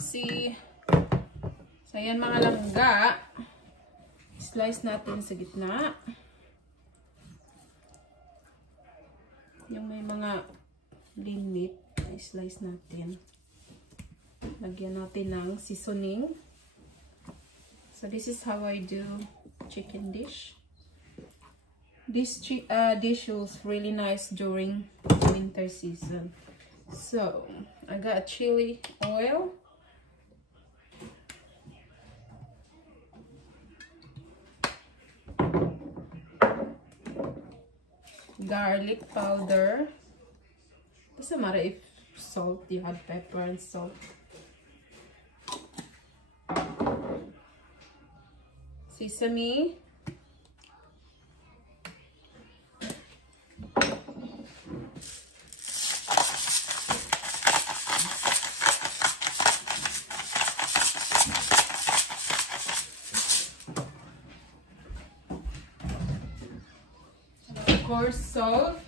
Oopsie. So, ayan mga langga. Slice natin sa gitna. Yung may mga lean meat, i-slice natin. Lagyan natin ng seasoning. So, this is how I do chicken dish. This dish was really nice during winter season. So, I got chili oil. Garlic powder. Doesn't matter if salt, you have pepper and salt. Sesame. Of course, salt.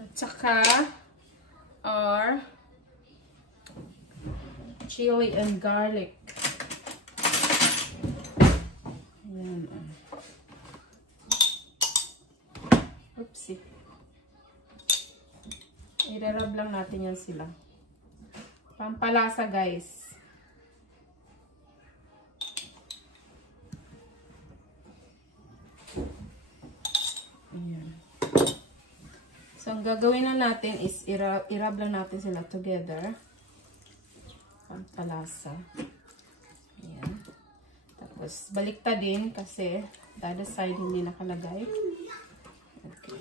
At saka our chili and garlic. Ayan. Oopsie. I-rub lang natin yan sila. Pampalasa, guys. Ayan. So, ang gagawin na natin is i-rub lang natin sila together. Pampalasa. Ayan. Tapos, baliktad din kasi the other side hindi nakalagay. Okay.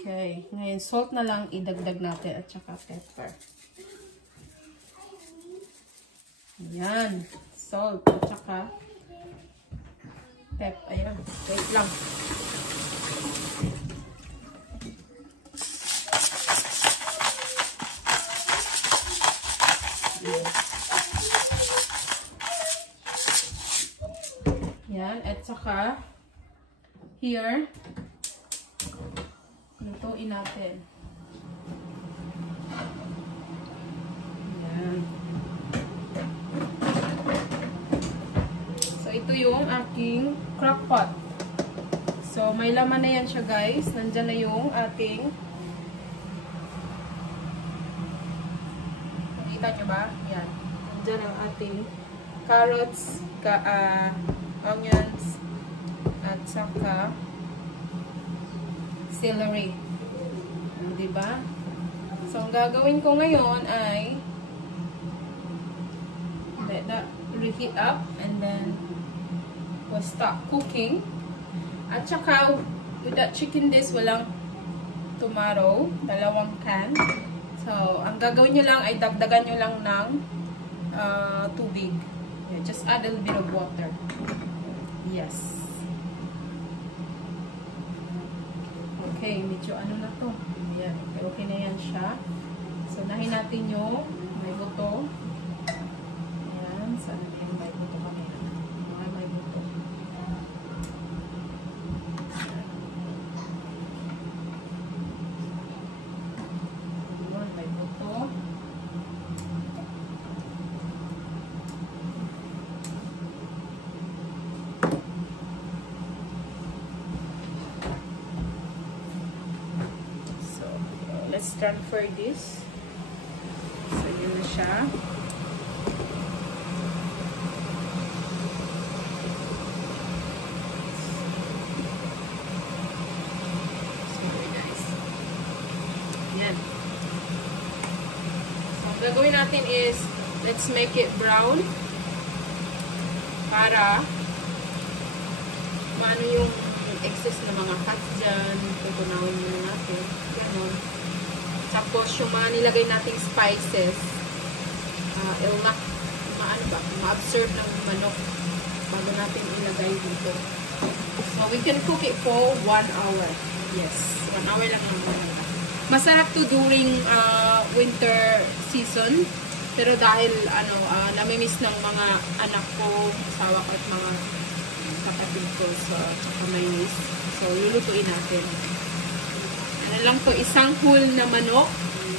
Okay. Ngayon, salt na lang idagdag natin at saka pepper. Ayan. Salt at saka pepper. Ayan. Wait lang. Yan, at saka here lutuin natin. Yan. So ito yung aking crock pot. So may laman na yan siya, guys. Nandyan na yung ating, nakita nyo ba? Yan. Nandyan ang ating carrots, onions, at saka celery. Diba? So, ang gagawin ko ngayon ay let that reheat up and then we'll start cooking. At saka, with that chicken dish, walang tomato, 2 can. So, ang gagawin nyo lang ay dagdagan nyo lang ng tubig. Yeah, just add a little bit of water. Yes. Okay, medyo ano na to. Ayan, okay na yan siya. So, nahin natin yung may buto. Ayan, saan yung may buto kami? May buto. Ayan, may buto. Let's transfer this. So, yun na siya. So, very nice. Yan. So, ang gagawin natin is, let's make it brown para maano yung excess na mga fats dyan. Tutunawin muna natin. Ganon. Tapos, yung mga nilagay nating spices, ma-absorb ng manok bago natin ilagay dito. So, we can cook it for 1 hour. Yes, 1 hour lang naman. Masarap to during winter season. Pero dahil, namimiss ng mga anak ko, asawa ko at mga kapatid ko sa mayonnaise. So, lulutuin natin. Ano lang to, isang whole na manok.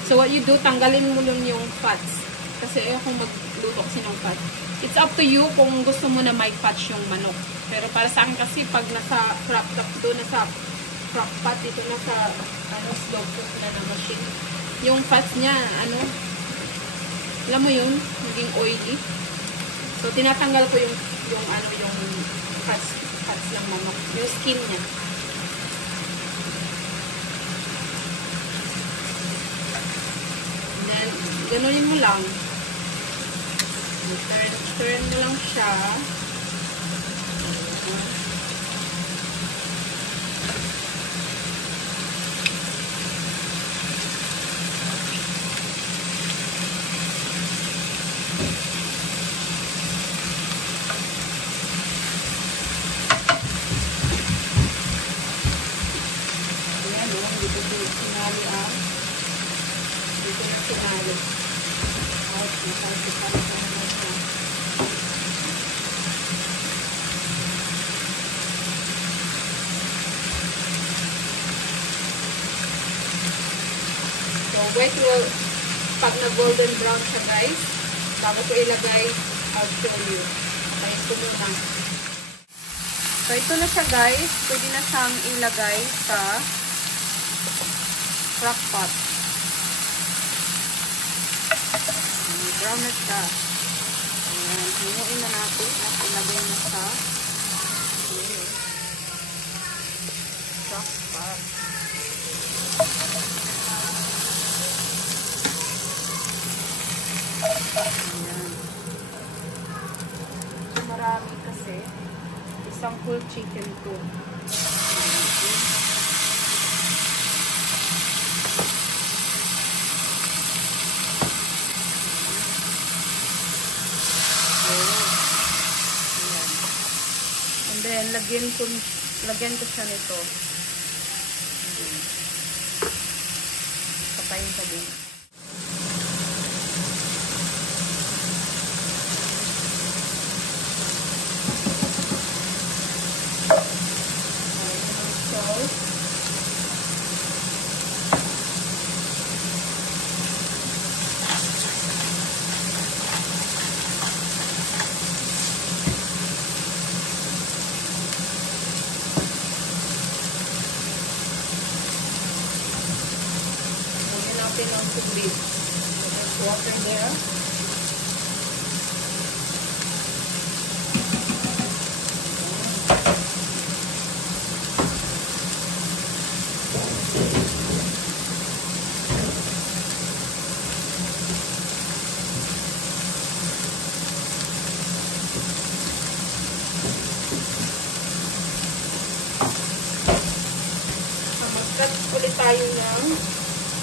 So, what you do, tanggalin mo lang yung fats. Kasi ayoko magluto kasi ng fats. It's up to you kung gusto mo na may fats yung manok. Pero para sa akin kasi, pag nasa crock pot, ito nasa slow cook na machine. Yung fats niya, alam mo yun, naging oily. So, tinatanggal ko yung fats ng manok. Yung skin niya. And then, ganunin mo lang. Turn mo lang siya. Wait till pag na golden brown siya, guys. Bago ko ilagay, I'll show you. Ay, ito muna. So, ito na siya, guys. Pwede na siyang ilagay sa crock pot. Brown na siya. Ayan, hinuin na natin at ilagay na sa crock pot. Ayan. Marami kasi. Isang full chicken to. And then, lagyan ko siya nito. Patayin sa din. Ng tubig. There's water there. So, mag-cut ulit tayo ng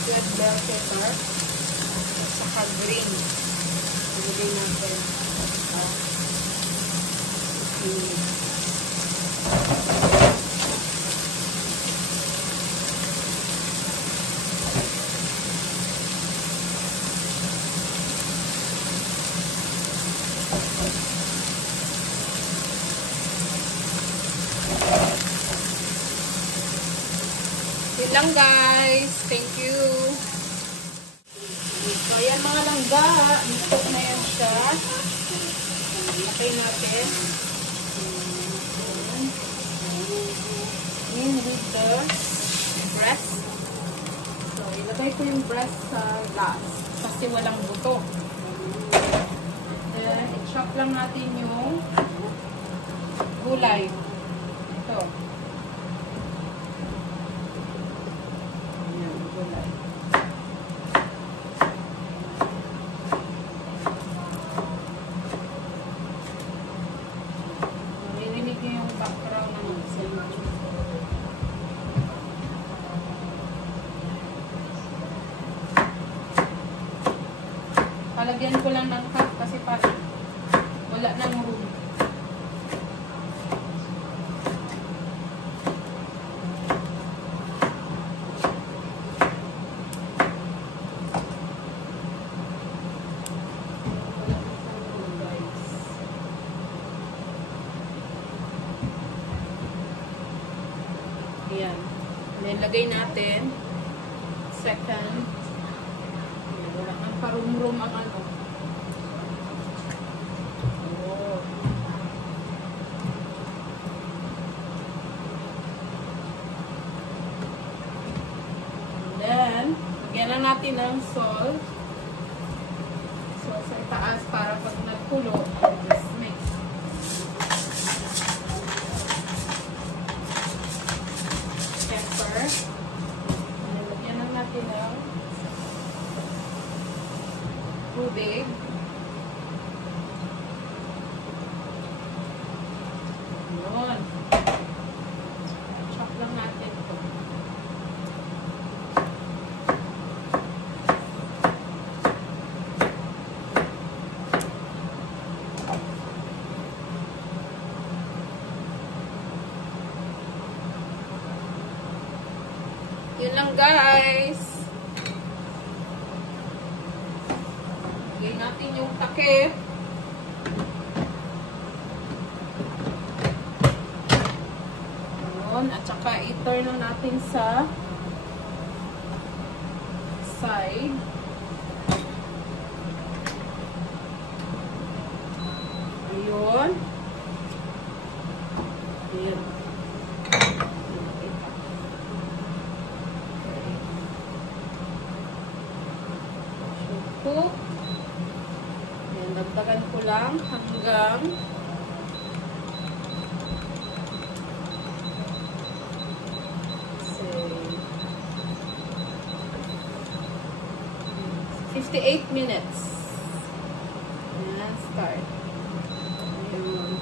red bell pepper at saka green. Ilagay natin. Yun lang, guys. Thank you. So, ayan mga langga. Nag-cook na yan siya. Ilagay natin. In with the breast. So, ilagay ko yung breast sa last. Kasi walang buto. Then, i-chop lang natin yung gulay. Ito. Ayan, gulay. Narinig niyo yung background ng sandwich. Palagyan ko lang ng cup kasi parang wala nang room. Then, lagay natin. Second. Wala nang parum-rum ang ano. Oh. And then, lagyan na natin ng salt. So, sa itaas para pag nagkulo, just mix. Pepper. And lagyan na natin ng tubig. Yun. Chop lang natin ito. Yun lang guys. Lagay natin yung takip. Yun. At saka i-turn lang natin sa side. Ayun. Ayun. Cook. Ayan, dagdagan ko lang hanggang say 58 minutes. Ayan, start. Ayan.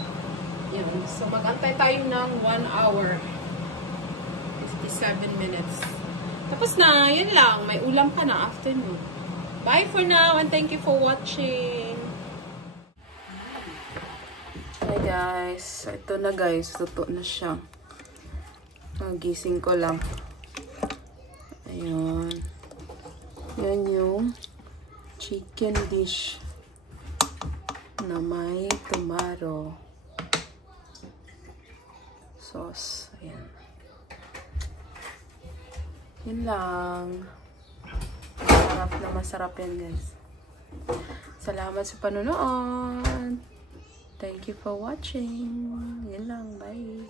Ayan. So, mag-antay tayo ng 1 hour. 57 minutes. Tapos na, yun lang. May ulam ka na afternoon. Bye for now and thank you for watching. Hi guys. Ito na guys. Luto na siya. Nagising ko lang. Ayun. Yan yung chicken dish na may tomato sauce. Ayan. Yun lang. Masarap na masarap yan guys. Salamat sa panonood. Thank you for watching. Yan lang. Bye.